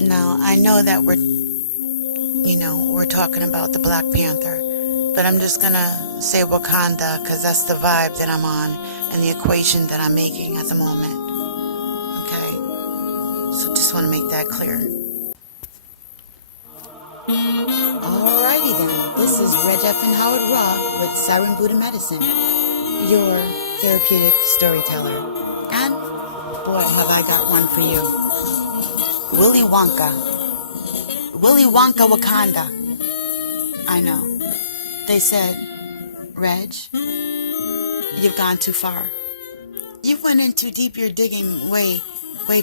Now, I know that we're talking about the Black Panther, but I'm just gonna say Wakanda because that's the vibe that I'm on and the equation that I'm making at the moment. Okay? So just want to make that clear. Alrighty then, this is Reg F and Howard Raw with Siren Buddha Medicine, your therapeutic storyteller. And, boy, have I got one for you. Willy Wonka. Willy Wonka Wakanda. I know. They said, Reg, you've gone too far. You went in too deep. You're digging way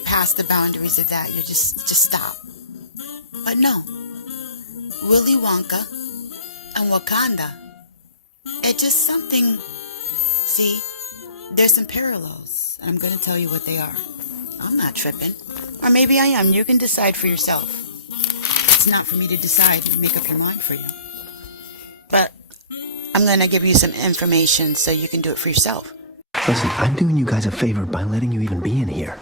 past the boundaries of that. You just stop. But no. Willy Wonka and Wakanda. It's just something. See, there's some parallels, and I'm going to tell you what they are. I'm not tripping. Or maybe I am. You can decide for yourself. It's not for me to decide and make up your mind for you. But I'm going to give you some information so you can do it for yourself. Listen, I'm doing you guys a favor by letting you even be in here.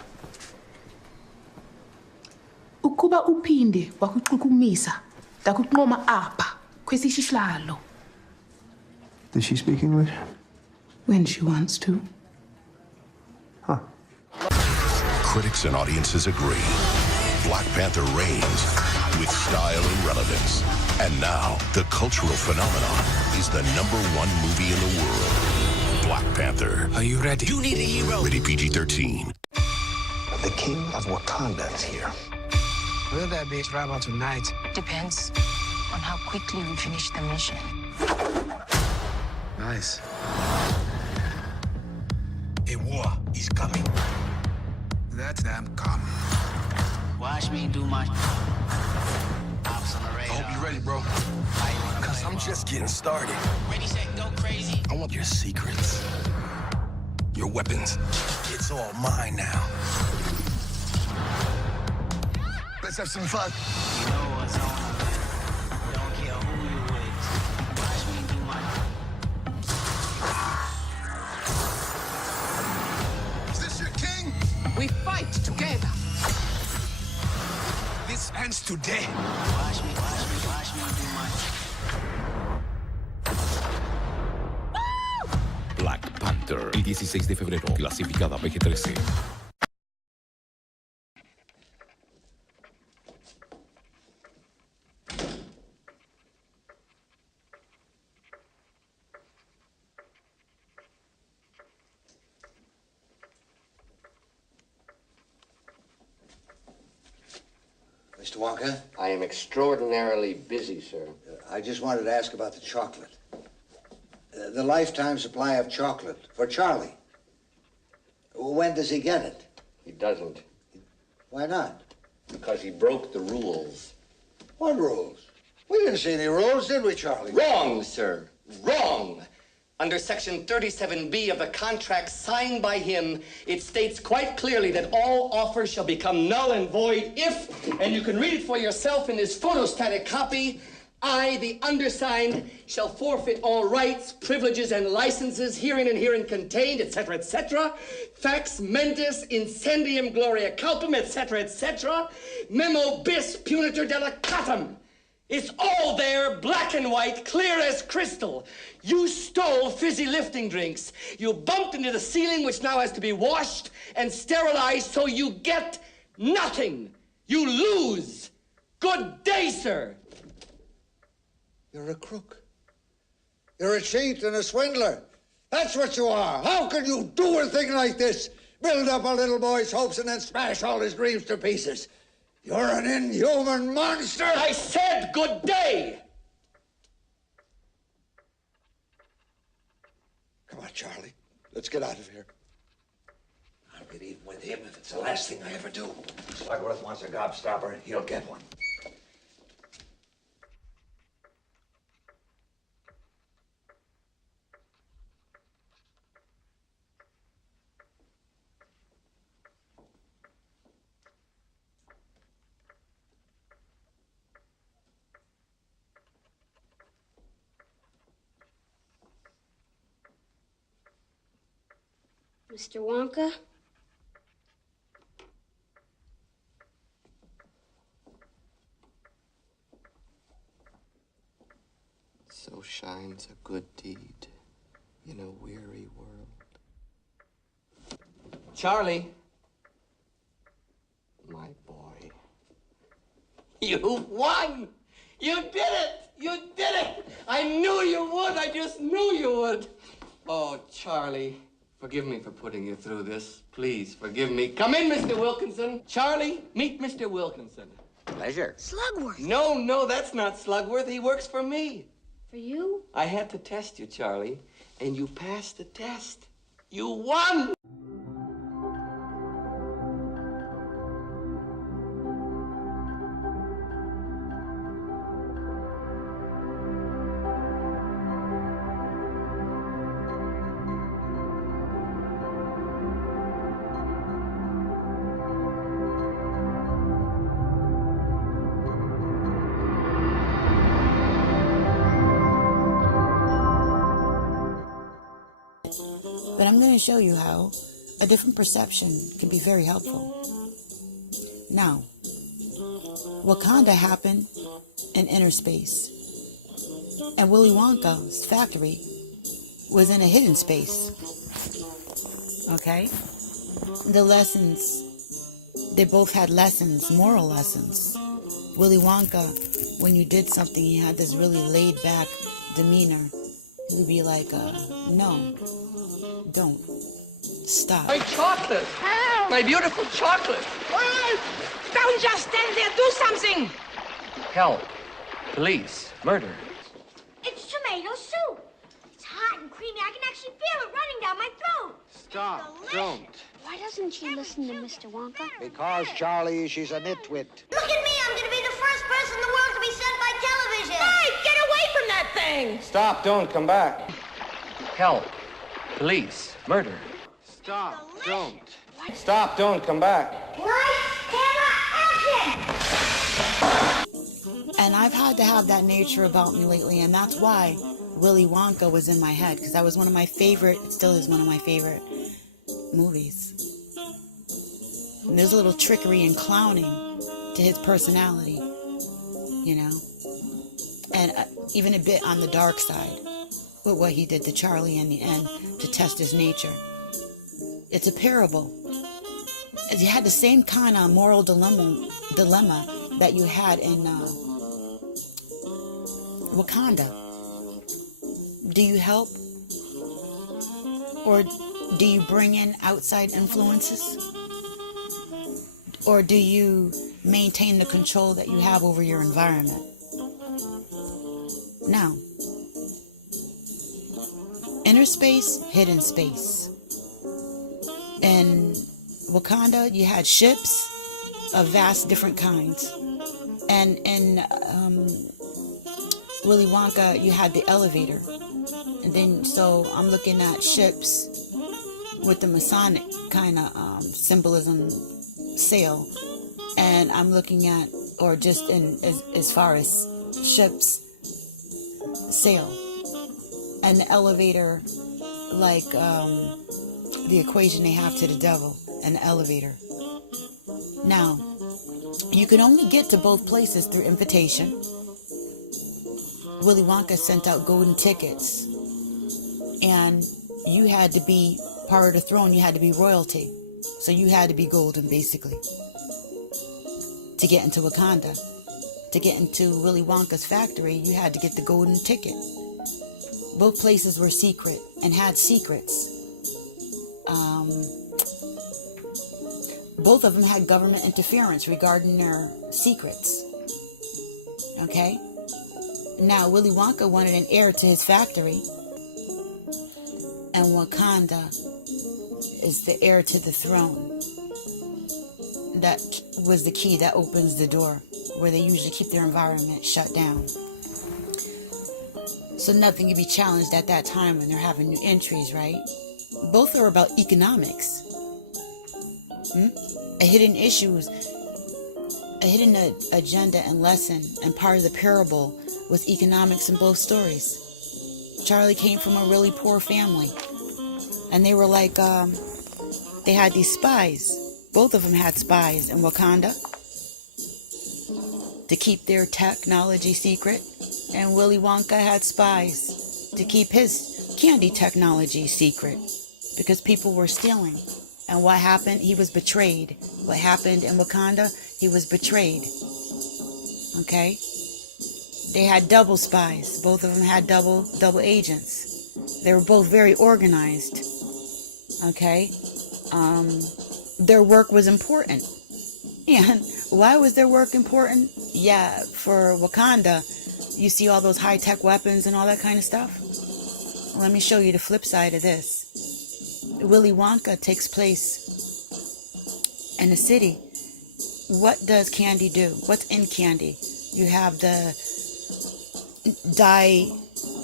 Ukuba uphinde wakuxukumisa ndakuqoma apha kwesisihlalo. Does she speak English? When she wants to. Huh. Critics and audiences agree. Black Panther reigns with style and relevance. And now, the cultural phenomenon is the #1 movie in the world. Black Panther. Are you ready? You need a hero. Rated PG-13. The king of Wakanda is here. Will that bitch wrap up tonight? Depends on how quickly we finish the mission. Nice. A war is coming. That's damn common. Watch me do my ops on the radar. I hope you're ready, bro. Because I'm just getting started. Ready, set, go crazy. I want your secrets. Your weapons. It's all mine now. Let's have some fun. You know what's on. Don't care who you with. Watch me do my. Is this your king? We fight together. This ends today. Watch me do my. Black Panther, el 16 de febrero, clasificada PG-13. Mr. Wonka, I am extraordinarily busy, sir. I just wanted to ask about the chocolate. The lifetime supply of chocolate for Charlie. When does he get it? He doesn't. Why not? Because he broke the rules. What rules? We didn't see any rules, did we, Charlie? Wrong, sir. Wrong. Under Section 37B of the contract signed by him, it states quite clearly that all offers shall become null and void if, and you can read it for yourself in this photostatic copy, I, the undersigned, shall forfeit all rights, privileges, and licenses herein and herein contained, etc., etc. Fax mentis incendium gloria culpum, etc., etc. Memo bis punitor delicatum. It's all there, black and white, clear as crystal. You stole fizzy lifting drinks. You bumped into the ceiling, which now has to be washed and sterilized, so you get nothing. You lose. Good day, sir. You're a crook. You're a cheat and a swindler. That's what you are. How can you do a thing like this? Build up a little boy's hopes and then smash all his dreams to pieces. You're an inhuman monster! I said good day! Come on, Charlie. Let's get out of here. I'll get even with him if it's the last thing I ever do. Slugworth wants a gobstopper, he'll get one. Mr. Wonka? shines a good deed in a weary world. Charlie, my boy, you won! You did it! You did it! I knew you would! I just knew you would! Oh, Charlie, forgive me for putting you through this. Please, forgive me. Come in, Mr. Wilkinson. Charlie, meet Mr. Wilkinson. Pleasure. Slugworth. No, that's not Slugworth. He works for me. For you? I had to test you, Charlie, and you passed the test. You won! But I'm going to show you how a different perception can be very helpful. Now, Wakanda happened in inner space, and Willy Wonka's factory was in a hidden space. Okay? The lessons, they both had lessons, moral lessons. Willy Wonka, when you did something, he had this really laid back demeanor. He'd be like, no, don't, stop. My chocolate! My beautiful chocolate! Don't just stand there, do something! Help. Police. Murder. It's tomato soup. It's hot and creamy. I can actually feel it running down my throat. Stop. Don't. Why doesn't she listen to Mr. Wonka? Because, Charlie, she's a nitwit. Look at me. I'm going to be the first person in the world to be sent by television. Hey, get away from that thing! Stop, don't, come back. Help. Police. Murder. Stop. Don't. Stop, don't, come back. Lights, camera, action! And I've had to have that nature about me lately, and that's why Willy Wonka was in my head, because that was one of my favorite, it still is one of my favorite movies. And there's a little trickery and clowning to his personality, you know, and even a bit on the dark side with what he did to Charlie in the end to test his nature. It's a parable. You had the same kind of moral dilemma that you had in Wakanda. Do you help, or do you bring in outside influences, or do you maintain the control that you have over your environment? Now, inner space, hidden space. In Wakanda, you had ships of vast different kinds, and in Willy Wonka, you had the elevator. And then, so I'm looking at ships with the Masonic kind of symbolism sail, and I'm looking at, or just in as far as ships sail, and the elevator, like the equation they have to the devil and the elevator. Now, you can only get to both places through invitation. Willy Wonka sent out golden tickets, and you had to be part of the throne. You had to be royalty, so you had to be golden, basically, to get into Wakanda. To get into Willy Wonka's factory, you had to get the golden ticket. Both places were secret and had secrets. Both of them had government interference regarding their secrets. Okay? Now, Willy Wonka wanted an heir to his factory, and Wakanda is the heir to the throne. That was the key that opens the door, where they usually keep their environment shut down. So nothing can be challenged at that time when they're having new entries, right? Both are about economics. A hidden issues, a hidden agenda and lesson, and part of the parable was economics in both stories. Charlie came from a really poor family, and they were like, they had these spies. Both of them had spies in Wakanda to keep their technology secret, And Willy Wonka had spies to keep his candy technology secret because people were stealing. And what happened? He was betrayed. What happened in Wakanda? He was betrayed. Okay? They had double spies. Both of them had double agents. They were both very organized. Okay? Their work was important. And why was their work important? Yeah, for Wakanda, you see all those high-tech weapons and all that kind of stuff? Let me show you the flip side of this. Willy Wonka takes place in a city. What does candy do? What's in candy? You have the dye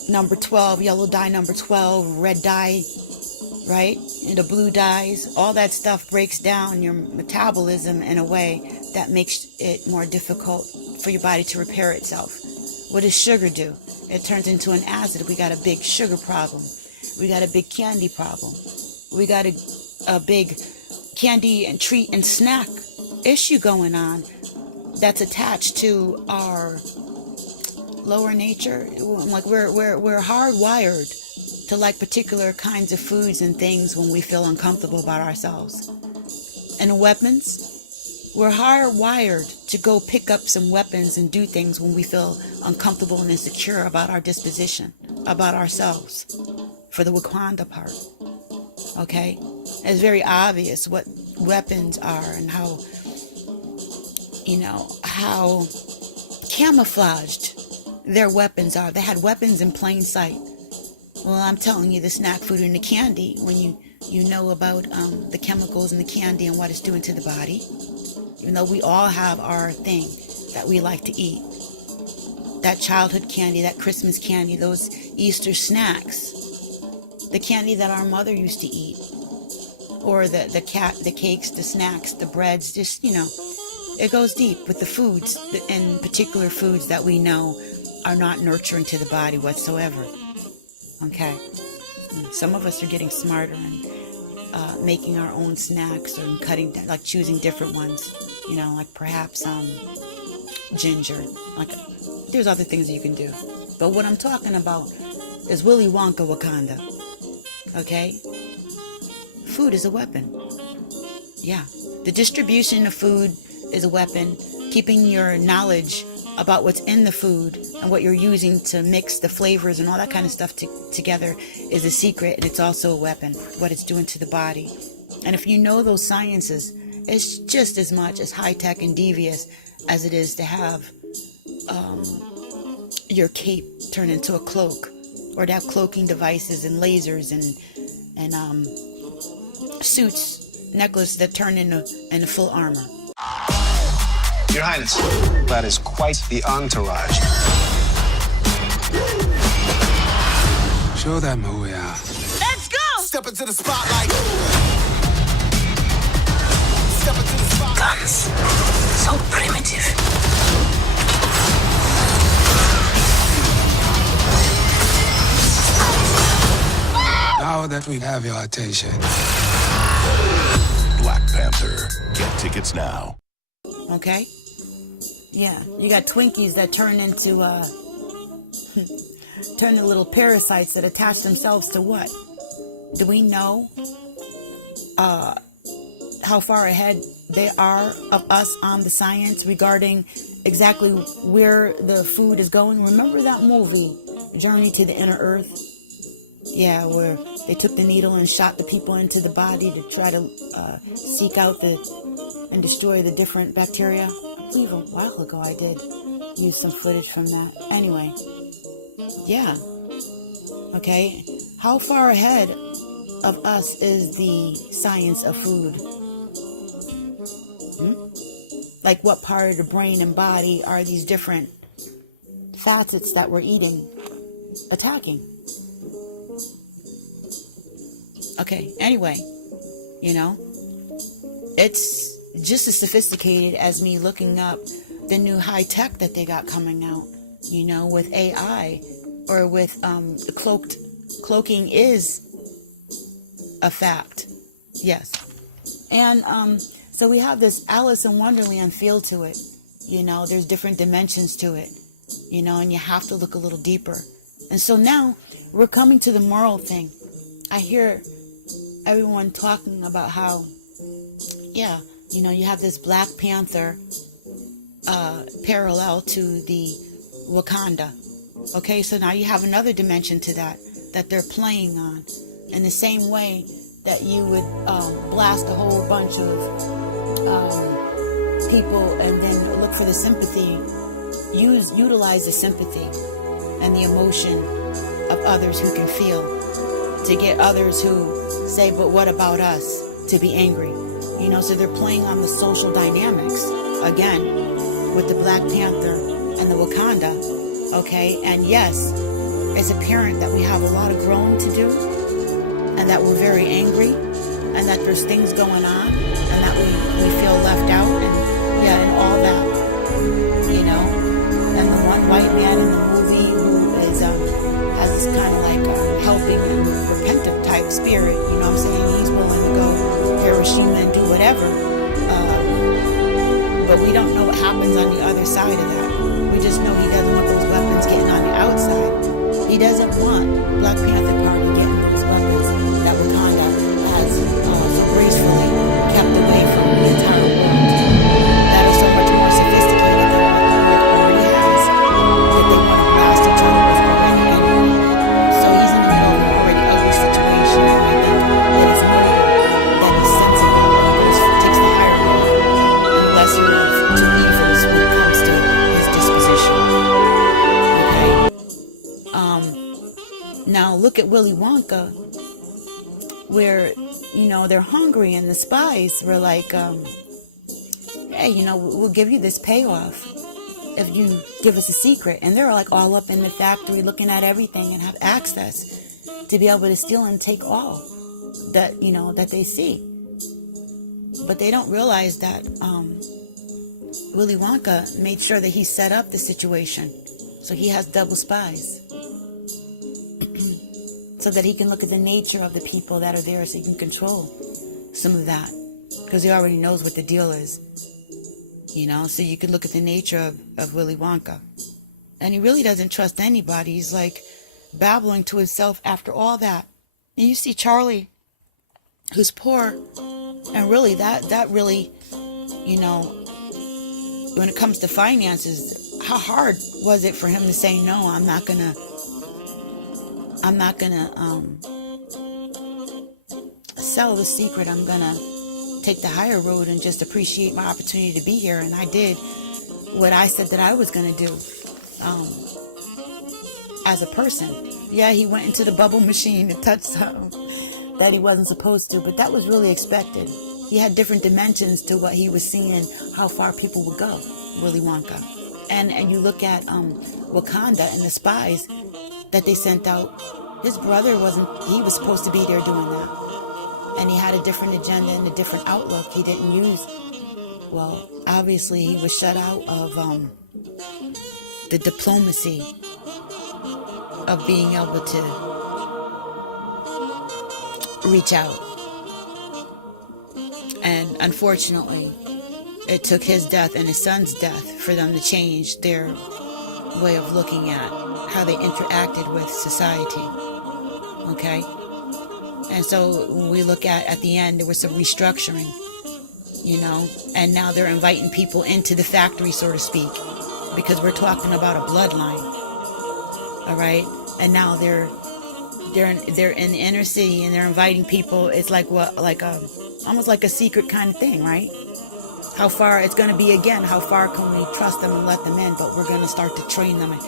number 12, yellow dye number 12, red dye, right? And the blue dyes. All that stuff breaks down your metabolism in a way that makes it more difficult for your body to repair itself. What does sugar do? It turns into an acid. We got a big sugar problem. We got a big candy problem. We got a big candy and treat and snack issue going on that's attached to our lower nature. Like we're hardwired to like particular kinds of foods and things when we feel uncomfortable about ourselves. And weapons, we're hardwired to go pick up some weapons and do things when we feel uncomfortable and insecure about our disposition, about ourselves, for the Wakanda part. Okay? It's very obvious what weapons are and how camouflaged their weapons are. They had weapons in plain sight. Well, I'm telling you, the snack food and the candy, when you know about the chemicals in the candy and what it's doing to the body, even though we all have our thing that we like to eat, that childhood candy, that Christmas candy, those Easter snacks, the candy that our mother used to eat, or the cakes, the snacks, the breads, just, it goes deep with the foods, and particular foods that we know are not nurturing to the body whatsoever. Okay? Some of us are getting smarter and making our own snacks or cutting, like choosing different ones, like perhaps ginger. Like, there's other things that you can do. But what I'm talking about is Willy Wonka Wakanda. Okay? Food is a weapon. Yeah. The distribution of food is a weapon. Keeping your knowledge about what's in the food and what you're using to mix the flavors and all that kind of stuff together is a secret, and it's also a weapon, what it's doing to the body. And if you know those sciences, it's just as much as high-tech and devious as it is to have your cape turn into a cloak, or to have cloaking devices and lasers and suits, necklaces that turn into full armor. Your Highness, that is quite the entourage. Show them who we are. Let's go! Step into the spotlight. Step into the spotlight. Guns. So primitive. Now that we have your attention. Black Panther. Get tickets now. Okay? Yeah, you got Twinkies that turn into little parasites that attach themselves to what? Do we know how far ahead they are of us on the science regarding exactly where the food is going? Remember that movie, Journey to the Inner Earth? Yeah, where they took the needle and shot the people into the body to try to seek out and destroy the different bacteria. I believe a while ago I did use some footage from that. Anyway, yeah. Okay, how far ahead of us is the science of food? Like, what part of the brain and body are these different facets that we're eating attacking? Okay, anyway, it's just as sophisticated as me looking up the new high tech that they got coming out, with AI, or with cloaking is a fact. Yes. And so we have this Alice in Wonderland feel to it. There's different dimensions to it. you know, and you have to look a little deeper. And so now we're coming to the moral thing. I hear everyone talking about how, yeah, you know, you have this Black Panther parallel to the Wakanda. Okay, so now you have another dimension to that they're playing on. In the same way that you would blast a whole bunch of people and then look for the sympathy, utilize the sympathy and the emotion of others who can feel, to get others who say, but what about us, to be angry. You know, so they're playing on the social dynamics again with the Black Panther and the Wakanda. Okay, and yes, it's apparent that we have a lot of growing to do, and that we're very angry, and that there's things going on, and that we feel left out, and yeah, and all that, you know. And the one white man in the movie who is has this kind of like helping and repentant type spirit, you know what I'm saying? He's willing to go Hiroshima and do whatever, but we don't know what happens on the other side of that. We just know he doesn't want those weapons getting on the outside. He doesn't want Black Panther Party getting those weapons that Wakanda has so gracefully kept away from the entire world, that are so much more sophisticated than what the world already has, that they want to blast each other with already anyway. So he's in the middle of an already ugly situation, and I think that it's noble that he's sensible and takes the higher road and the lesser of two evils when it comes to his disposition. Okay? Now look at Willy Wonka, where, you know, they're hungry and the spies were like, hey, you know, we'll give you this payoff if you give us a secret. And they're like all up in the factory looking at everything and have access to be able to steal and take all that, you know, that they see. But they don't realize that Willy Wonka made sure that he set up the situation. So he has double spies. So that he can look at the nature of the people that are there, so he can control some of that. Because he already knows what the deal is. You know, so you could look at the nature of Willy Wonka. And he really doesn't trust anybody. He's like babbling to himself after all that. And you see Charlie, who's poor. And really, that really, you know, when it comes to finances, how hard was it for him to say, no, I'm not gonna sell the secret. I'm gonna take the higher road and just appreciate my opportunity to be here. And I did what I said that I was gonna do as a person. Yeah, he went into the bubble machine and touched something that he wasn't supposed to, but that was really expected. He had different dimensions to what he was seeing, how far people would go, Willy Wonka. And you look at Wakanda and the spies that they sent out. His brother he was supposed to be there doing that. And he had a different agenda and a different outlook. He didn't use, well, obviously he was shut out of the diplomacy of being able to reach out. And unfortunately, it took his death and his son's death for them to change their way of looking at how they interacted with society. Okay? And so when we look at the end, there was some restructuring, you know, and now they're inviting people into the factory, so to speak, because we're talking about a bloodline. All right? And now they're in the inner city and they're inviting people. It's like what, like almost like a secret kind of thing, right? How far it's going to be again, how far can we trust them and let them in, but we're going to start to train them and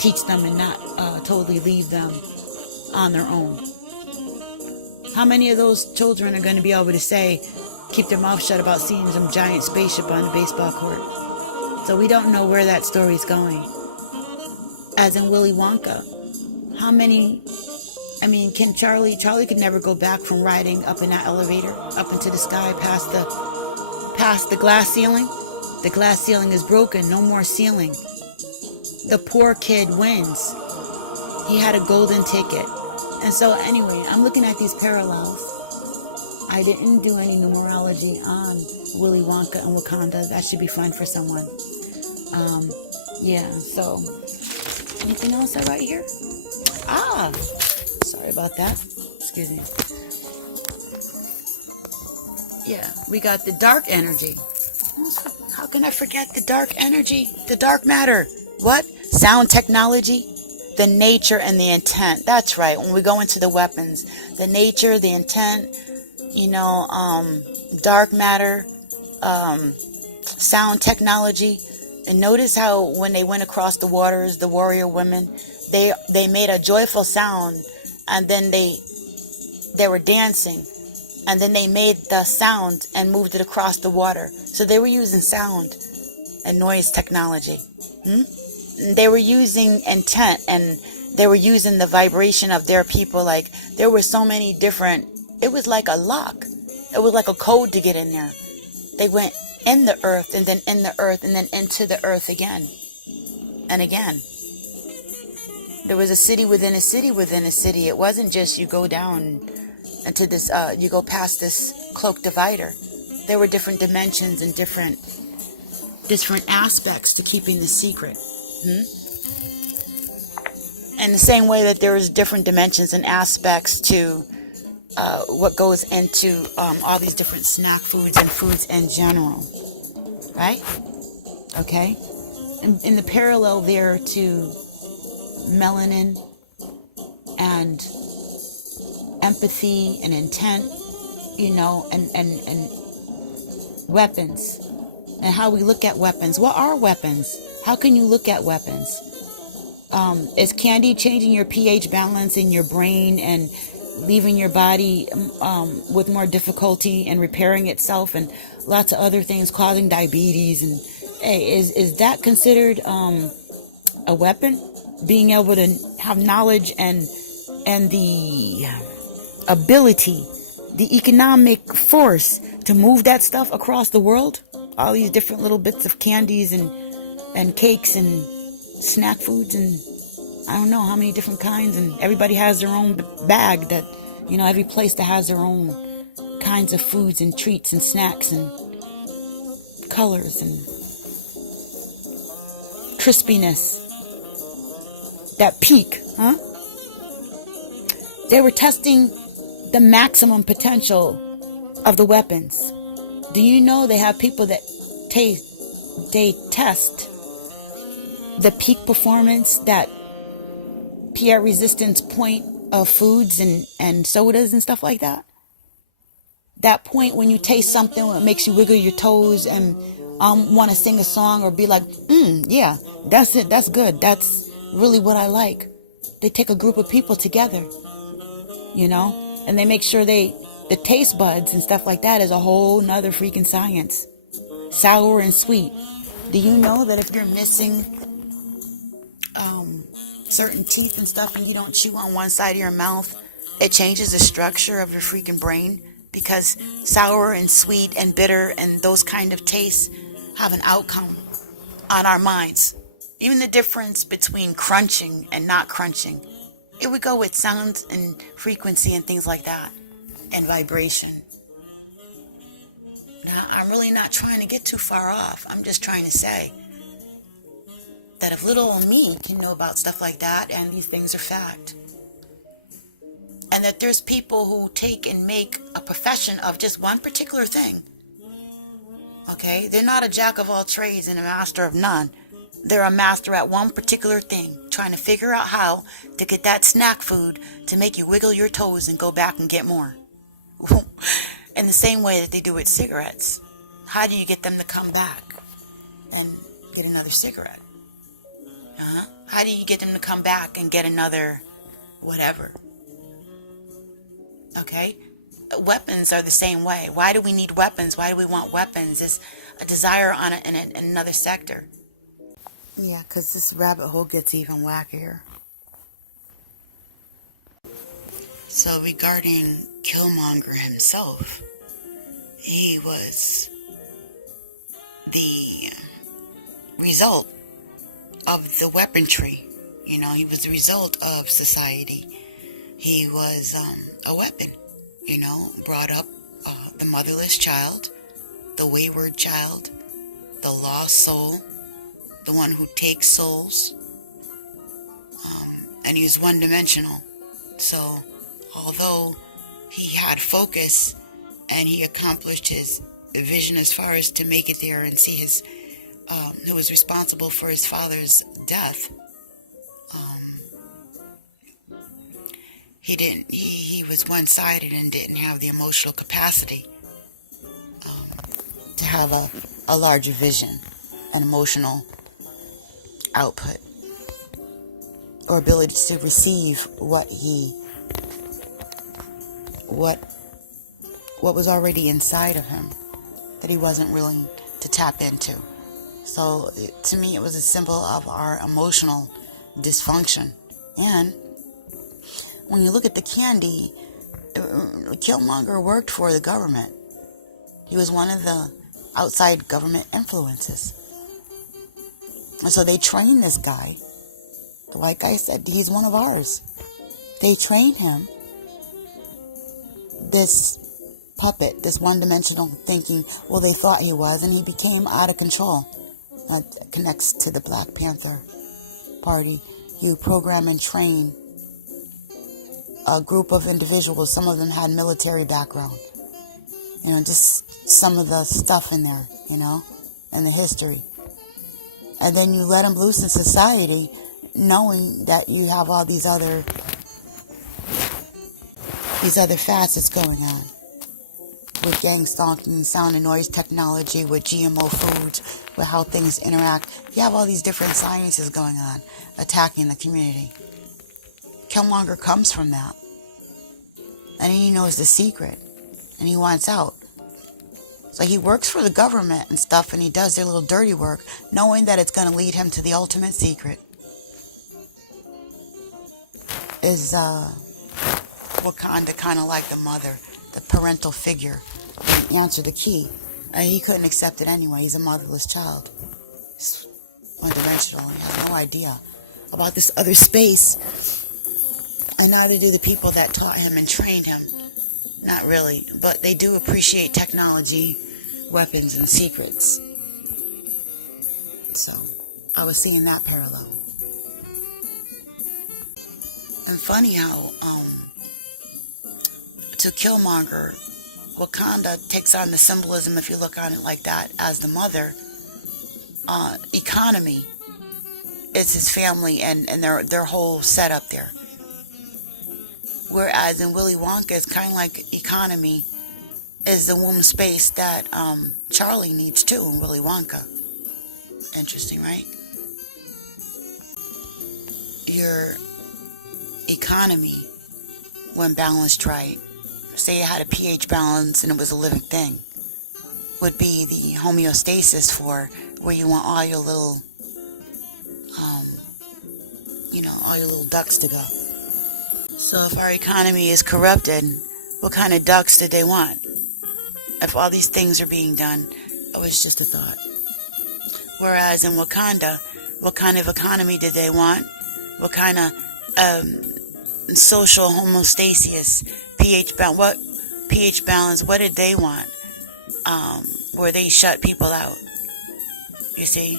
teach them and not totally leave them on their own. How many of those children are going to be able to say, keep their mouth shut about seeing some giant spaceship on the baseball court? So we don't know where that story's going. As in Willy Wonka, how many, I mean, can Charlie could never go back from riding up in that elevator, up into the sky, past the glass ceiling. The glass ceiling is broken, no more ceiling. The poor kid wins. He had a golden ticket. And so anyway, I'm looking at these parallels. I didn't do any numerology on Willy Wonka and Wakanda. That should be fun for someone. Yeah, so anything else I got here? Sorry about that. Excuse me. Yeah, we got the dark energy. How can I forget the dark energy? The dark matter. What? Sound technology? The nature and the intent. That's right. When we go into the weapons, the nature, the intent, dark matter, sound technology. And notice how when they went across the waters, the warrior women, they made a joyful sound, and then they were dancing, and then they made the sound and moved it across the water. So they were using sound and noise technology. They were using intent, and they were using the vibration of their people. Like, there were so many different, it was like a lock. It was like a code to get in there. They went in the earth, and then in the earth, and then into the earth again and again. There was a city within a city within a city. It wasn't just you go down into this, you go past this cloak divider. There were different dimensions and different aspects to keeping the secret. In the same way that there is different dimensions and aspects to what goes into all these different snack foods and foods in general, right? Okay. In the parallel there to melanin and empathy and intent, and weapons, and how we look at weapons. What are weapons? How can you look at weapons? Is candy changing your pH balance in your brain and leaving your body with more difficulty and repairing itself, and lots of other things, causing diabetes? And hey, is that considered a weapon? Being able to have knowledge and the ability, the economic force to move that stuff across the world, all these different little bits of candies and cakes and snack foods, and I don't know how many different kinds, and everybody has their own bag, that every place that has their own kinds of foods and treats and snacks and colors and crispiness, that peak, they were testing the maximum potential of the weapons. Do you know they have people that they test the peak performance, that PR resistance point of foods and sodas and stuff like that? That point when you taste something that makes you wiggle your toes and want to sing a song or be like, yeah, that's it, that's good, that's really what I like. They take a group of people together, and they make sure the taste buds and stuff like that is a whole nother freaking science. Sour and sweet. Do you know that if you're missing certain teeth and stuff and you don't chew on one side of your mouth, it changes the structure of your freaking brain? Because sour and sweet and bitter and those kind of tastes have an outcome on our minds. Even the difference between crunching and not crunching. It would go with sounds and frequency and things like that, and vibration. Now, I'm really not trying to get too far off. I'm just trying to say that if little old me can know about stuff like that, and these things are fact, and that there's people who take and make a profession of just one particular thing. Okay? They're not a jack of all trades and a master of none. They're a master at one particular thing, trying to figure out how to get that snack food to make you wiggle your toes and go back and get more. In the same way that they do with cigarettes. How do you get them to come back and get another cigarette? How do you get them to come back and get another whatever? Okay? Weapons are the same way. Why do we need weapons? Why do we want weapons? It's a desire on it in another sector. Yeah, because this rabbit hole gets even wackier. So regarding Killmonger himself, he was the result of the weaponry. He was the result of society. He was a weapon, brought up the motherless child, the wayward child, the lost soul, the one who takes souls, and he was one-dimensional. So, although he had focus and he accomplished his vision as far as to make it there and see his, who was responsible for his father's death, he was one-sided and didn't have the emotional capacity to have a larger vision, an emotional output, or ability to receive what was already inside of him that he wasn't willing to tap into. So to me, it was a symbol of our emotional dysfunction. And when you look at the candy, Killmonger worked for the government. He was one of the outside government influences. And so they trained this guy. The white guy said, he's one of ours. They trained him, this puppet, this one-dimensional thinking, well, they thought he was, and he became out of control. That connects to the Black Panther Party. He would program and train a group of individuals. Some of them had military background. You know, just some of the stuff in there, you know, and the history. And then you let them loose in society, knowing that you have all these other facets going on. With gang stalking, sound and noise technology, with GMO foods, with how things interact. You have all these different sciences going on, attacking the community. Killmonger comes from that. And he knows the secret. And he wants out. So he works for the government and stuff, and he does their little dirty work, knowing that it's going to lead him to the ultimate secret. Is Wakanda kind of like the mother, the parental figure, the answer, the key? He couldn't accept it anyway. He's a motherless child. He's one-dimensional. He has no idea about this other space. And neither do the people that taught him and trained him. Not really. But they do appreciate technology, weapons, and secrets. So, I was seeing that parallel. And funny how, to Killmonger, Wakanda takes on the symbolism, if you look on it like that, as the mother. Economy is his family and their whole setup there. Whereas in Willy Wonka, it's kind of like economy is the womb space that Charlie needs too in Willy Wonka. Interesting, right? Your economy, when balanced right, say it had a pH balance and it was a living thing, would be the homeostasis for where you want all your little, all your little ducks to go. So if our economy is corrupted, what kind of ducks did they want? If all these things are being done, oh, it's just a thought. Whereas in Wakanda, what kind of economy did they want? What kind of social homeostasis, pH balance, what did they want? Where they shut people out. You see,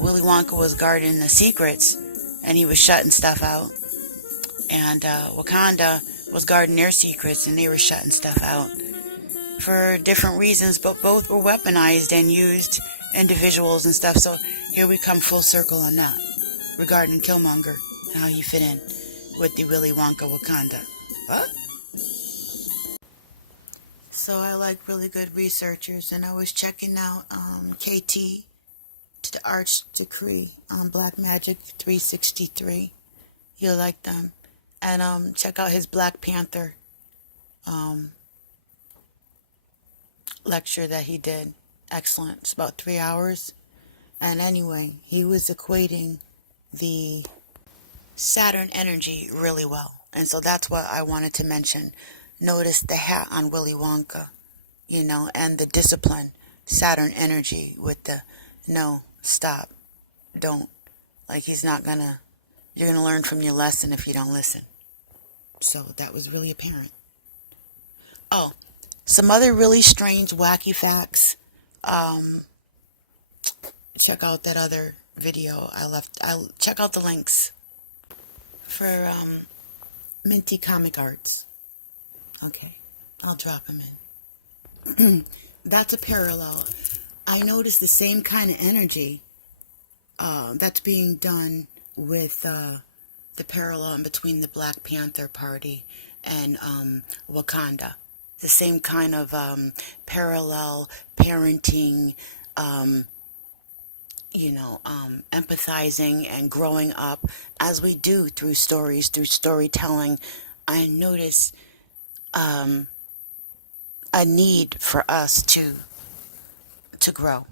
Willy Wonka was guarding the secrets, and he was shutting stuff out. And Wakanda was guarding their secrets, and they were shutting stuff out for different reasons, but both were weaponized and used individuals and stuff. So here we come full circle on that regarding Killmonger and how he fit in with the Willy Wonka Wakanda. What? So I like really good researchers, and I was checking out KT to the Arch Decree on Black Magic 363. You'll like them. And check out his Black Panther lecture that he did. Excellent. It's about 3 hours. And anyway, he was equating the Saturn energy really well. And so that's what I wanted to mention. Notice the hat on Willy Wonka, and the discipline, Saturn energy with the no, stop, don't. Like you're going to learn from your lesson if you don't listen. So that was really apparent. Oh, some other really strange, wacky facts. Check out that other video I'll check out the links for Minty Comic Arts. Okay, I'll drop them in. That's a parallel. I noticed the same kind of energy that's being done with the parallel in between the Black Panther Party and Wakanda. The same kind of parallel parenting, empathizing and growing up as we do through stories, through storytelling. I notice a need for us to grow,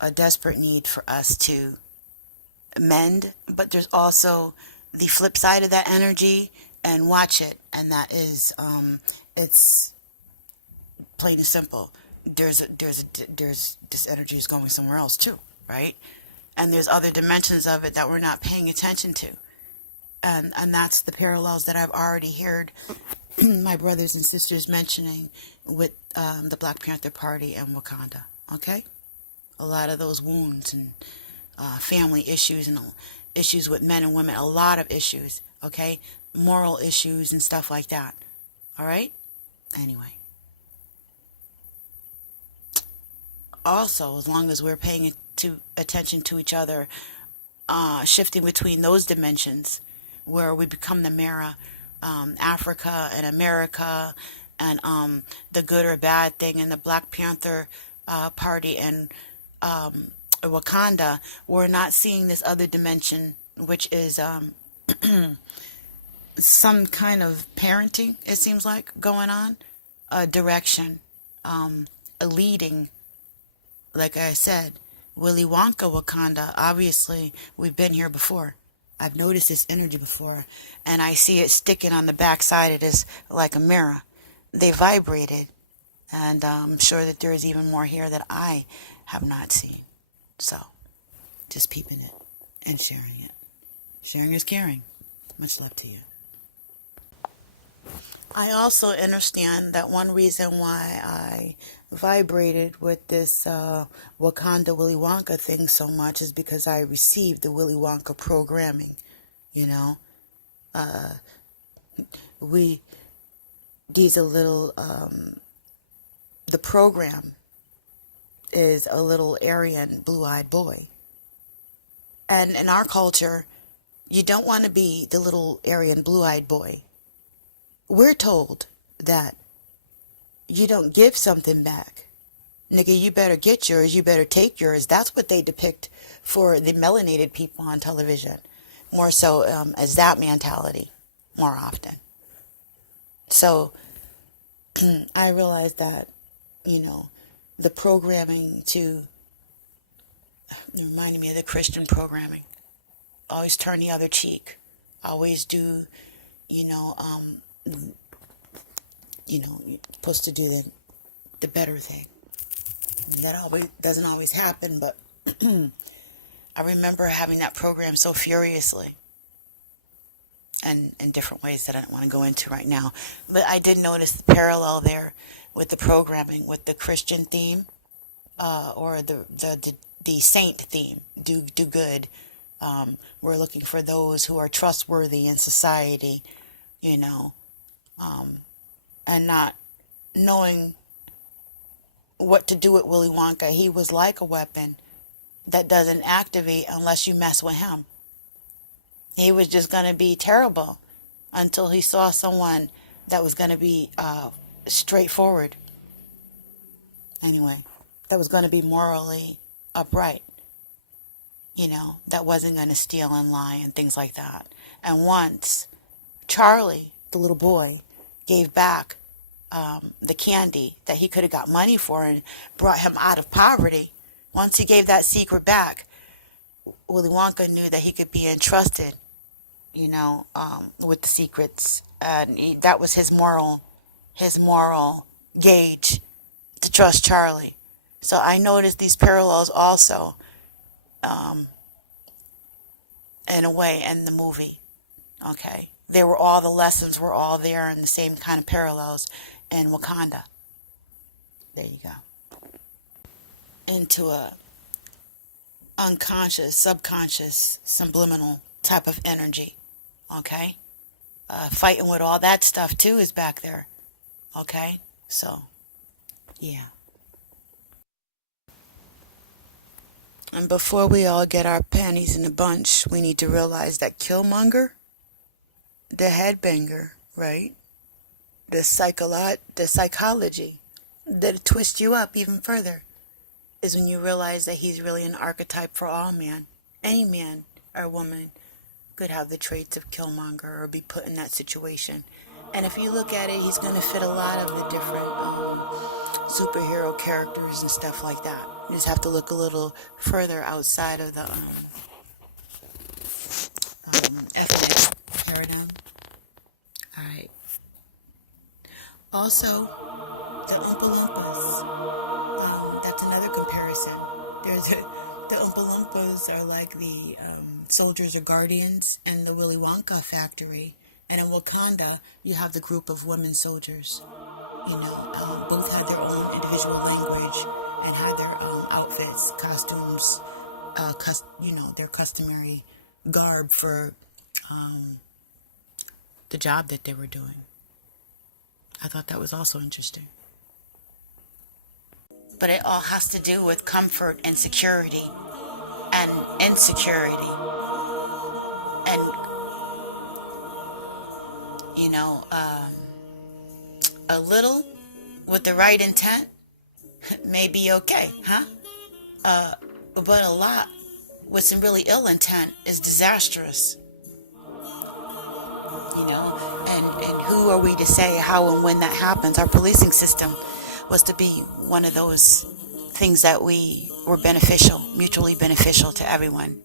a desperate need for us to mend, but there's also the flip side of that energy, and watch it, and that is it's plain and simple. There's this energy is going somewhere else too, right? And there's other dimensions of it that we're not paying attention to, and that's the parallels that I've already heard my brothers and sisters mentioning with the Black Panther Party and Wakanda. Okay, a lot of those wounds and family issues and issues with men and women, a lot of issues. Okay, moral issues and stuff like that. All right. Anyway. Also, as long as we're paying attention to each other, shifting between those dimensions where we become the mirror, Africa and America, and the good or bad thing, and the Black Panther Party and Wakanda, we're not seeing this other dimension, which is some kind of parenting, it seems like, going on, a direction, a leading. Like I said, Willy Wonka Wakanda, obviously, we've been here before. I've noticed this energy before, and I see it sticking on the back side. It is like a mirror. They vibrated, and I'm sure that there is even more here that I have not seen. So, just peeping it and sharing it. Sharing is caring. Much love to you. I also understand that one reason why I vibrated with this Wakanda Willy Wonka thing so much is because I received the Willy Wonka programming. These a little, the program is a little Aryan blue-eyed boy. And in our culture, you don't want to be the little Aryan blue-eyed boy. We're told that you don't give something back. Nigga, you better get yours, you better take yours. That's what they depict for the melanated people on television. More so as that mentality, more often. So, I realized that, the programming it reminded me of the Christian programming. Always turn the other cheek. Always do, you're supposed to do the better thing. And that doesn't always happen, but I remember having that program so furiously, and in different ways that I don't want to go into right now. But I did notice the parallel there with the programming, with the Christian theme, or the saint theme, do good. We're looking for those who are trustworthy in society, and not knowing what to do with Willy Wonka. He was like a weapon that doesn't activate unless you mess with him. He was just going to be terrible until he saw someone that was going to be straightforward. Anyway, that was going to be morally upright. That wasn't going to steal and lie and things like that. And once Charlie, the little boy, gave back the candy that he could have got money for and brought him out of poverty, once he gave that secret back, Willy Wonka knew that he could be entrusted, with the secrets. And that was his moral gauge to trust Charlie. So I noticed these parallels also, in a way, in the movie. Okay. The lessons were all there in the same kind of parallels in Wakanda. There you go. Into a unconscious, subconscious, subliminal type of energy. Okay? Fighting with all that stuff too is back there. Okay? So, yeah. And before we all get our panties in a bunch, we need to realize that Killmonger, the headbanger, right? The psychology that twists you up even further is when you realize that he's really an archetype for all man. Any man or woman could have the traits of Killmonger or be put in that situation. And if you look at it, he's going to fit a lot of the different superhero characters and stuff like that. You just have to look a little further outside of the FNA paradigm. Alright. Also, the Oompa Loompas. That's another comparison. The Oompa Loompas are like the soldiers or guardians in the Willy Wonka factory. And in Wakanda, you have the group of women soldiers. You know, both had their own individual language and had their own outfits, costumes, their customary garb for the job that they were doing. I thought that was also interesting. But it all has to do with comfort and security and insecurity. And, a little with the right intent may be okay, huh? But a lot with some really ill intent is disastrous. And who are we to say how and when that happens? Our policing system was to be one of those things that we were beneficial, mutually beneficial to everyone.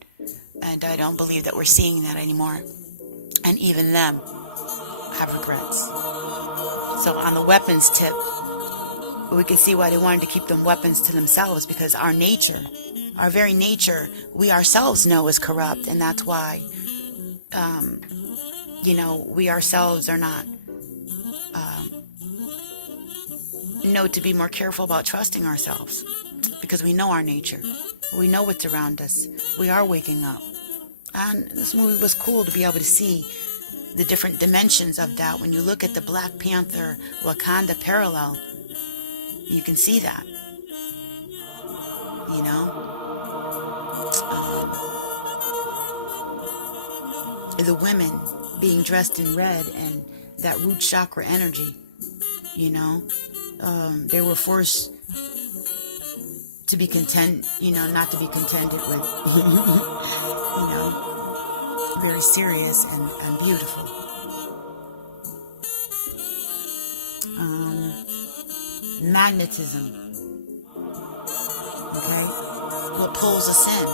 And I don't believe that we're seeing that anymore. And even them have regrets. So on the weapons tip, we can see why they wanted to keep them weapons to themselves, because our nature, our very nature, we ourselves know is corrupt, and that's why, we ourselves are not, know to be more careful about trusting ourselves, because we know our nature. We know what's around us. We are waking up. And this movie was cool to be able to see the different dimensions of that. When you look at the Black Panther Wakanda parallel, you can see that. The women being dressed in red and that root chakra energy, they were forced to be content, not to be contended with, very serious and beautiful. Magnetism. Okay? What pulls us in?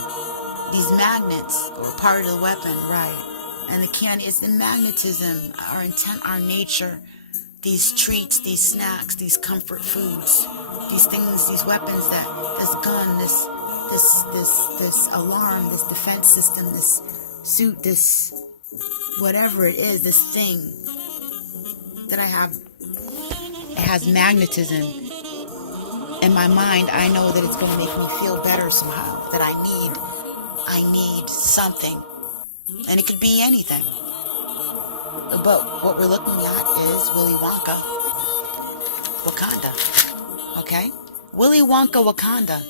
These magnets are part of the weapon, right? And it's the magnetism, our intent, our nature, these treats, these snacks, these comfort foods, these things, these weapons, this gun, this alarm, this defense system, this suit, this whatever it is, this thing that I have, it has magnetism. In my mind, I know that it's going to make me feel better somehow, that I need something. And it could be anything. But what we're looking at is Willy Wonka Wakanda. Okay? Willy Wonka Wakanda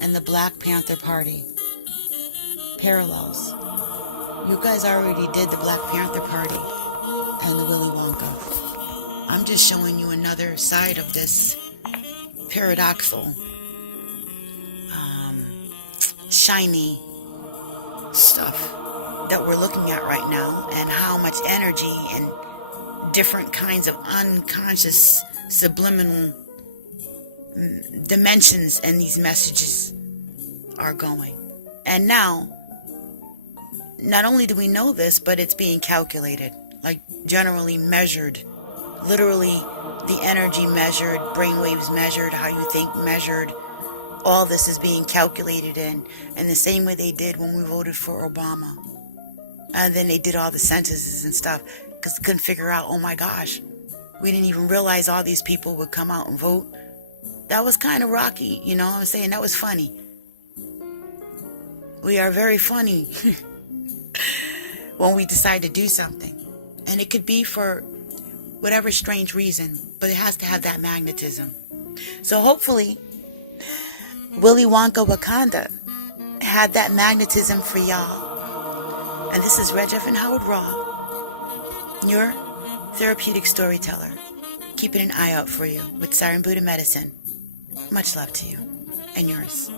and the Black Panther Party. Parallels. You guys already did the Black Panther Party and the Willy Wonka. I'm just showing you another side of this paradoxal, shiny stuff that we're looking at right now, and how much energy and different kinds of unconscious subliminal dimensions and these messages are going. And now, not only do we know this, but it's being calculated, like generally measured, literally the energy measured, brainwaves measured, how you think measured. All this is being calculated in the same way they did when we voted for Obama. And then they did all the censuses and stuff, because they couldn't figure out, oh my gosh, we didn't even realize all these people would come out and vote. That was kind of rocky, you know what I'm saying? That was funny. We are very funny when we decide to do something. And it could be for whatever strange reason, but it has to have that magnetism. So hopefully, Willy Wonka Wakanda had that magnetism for y'all. And this is Reg F. and Howard Raw, your therapeutic storyteller, keeping an eye out for you with Siren Buddha Medicine. Much love to you and yours.